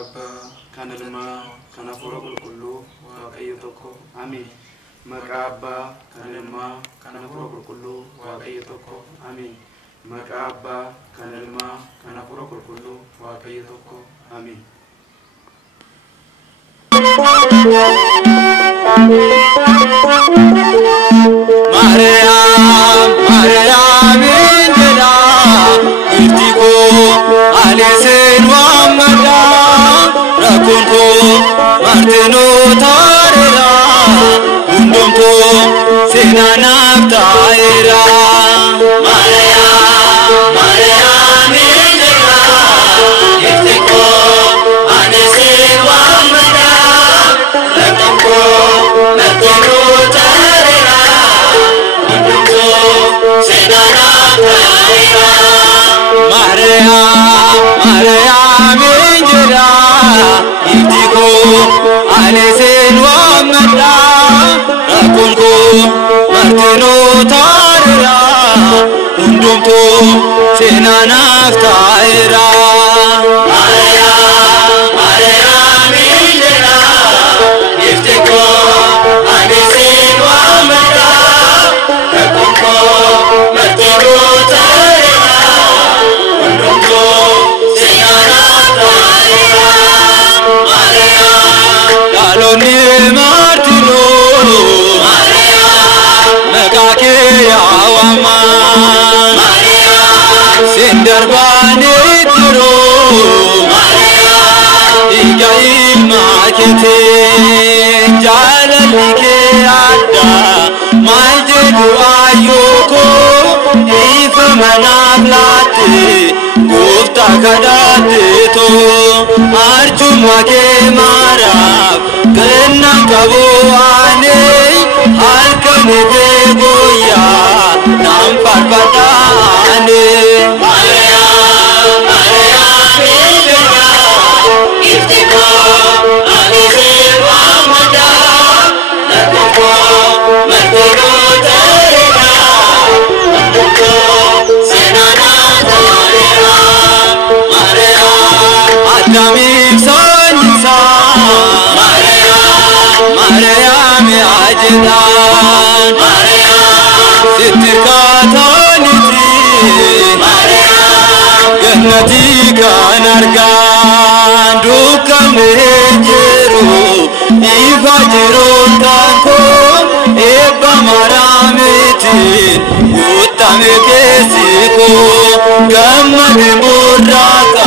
Makaba, Kanelma, Kanafuro Kulu, Wakayotoko, Amin. Makaba, Kanelma, Kanafuro Kulu, Wakayotoko, Amin. Makaba, Kanelma, Kanafuro Kulu, Wakayotoko, Amin. Mariam, Mariam, Indira, Irtiko, Alisin Wamada, Rakunko, Martino Tarira, Undumto, Sinanab Taira. Mariam, Mariam, Indira, Irtiko, Alisin Wamada, Rakunko, Martino Tarira. Mariam, Indira, Irtiko, Alisin Wamada, Rakunko, Martino Tarira, Undumto, Sinanab Taira. Mariam, Indira, Irtiko, Alisin Wamada, Rakunko, Martino Tarira, Undumto, Sinanab Taira. Daloni Martino, Megake Awama, Sindarbani Tiro, Igail Makete, Jalalike Adda, Maljedu Ayoko, Ifa Manablate, Gufta Kadate to, Arjuma ke Marab, Grenna Kabu Ane, Halkane Begoya, Nampar Patane. Mariam, Indira, Irtiko, Alisin Wamada, Rakunko, Martino Tarira, Undumto, Sinanab Taira. Adamik Sonisa, Mariam Ajidan, Sitirka Tanitri, Gannati kan argan, Dukan Jiru, Ifa Jirun Tanko, Eba Maramitin, Utame Kesiko, Gammade Murraka,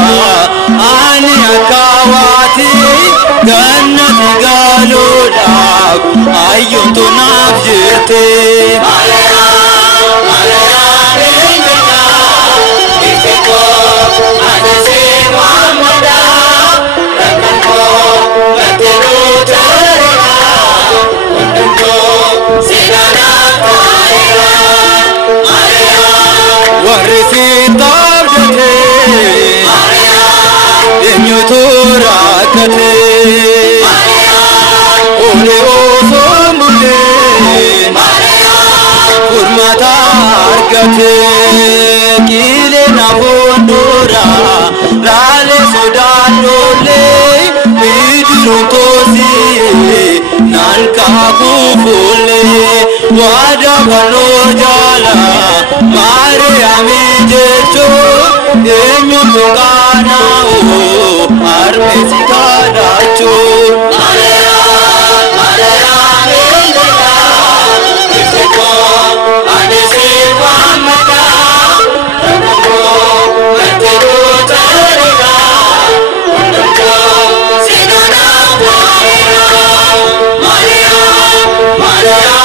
Ani Akawati, Gannati Galodak, Ayyuntu Nabjete. Mariam, Indira, Irtiko, Alisin Wamada, Rakunko, Martino Tarira, Undumto, Sinanab Taira. Warisi Tabjate, Enyutu Rakate, Ole Osomule, Kurmata Argate, Kile Nabondura, Rale Sudandole, Bidurun Tosi, Nanka Kufule, Wada Balojala, Mariam Jecho, Enyutu Gana O, Armesi Kadacho. Mariam, Indira, Irtiko, Alisin Wamada, Rakunko, Martino Tarira, Undumto, Sinanab Taira. Mariam,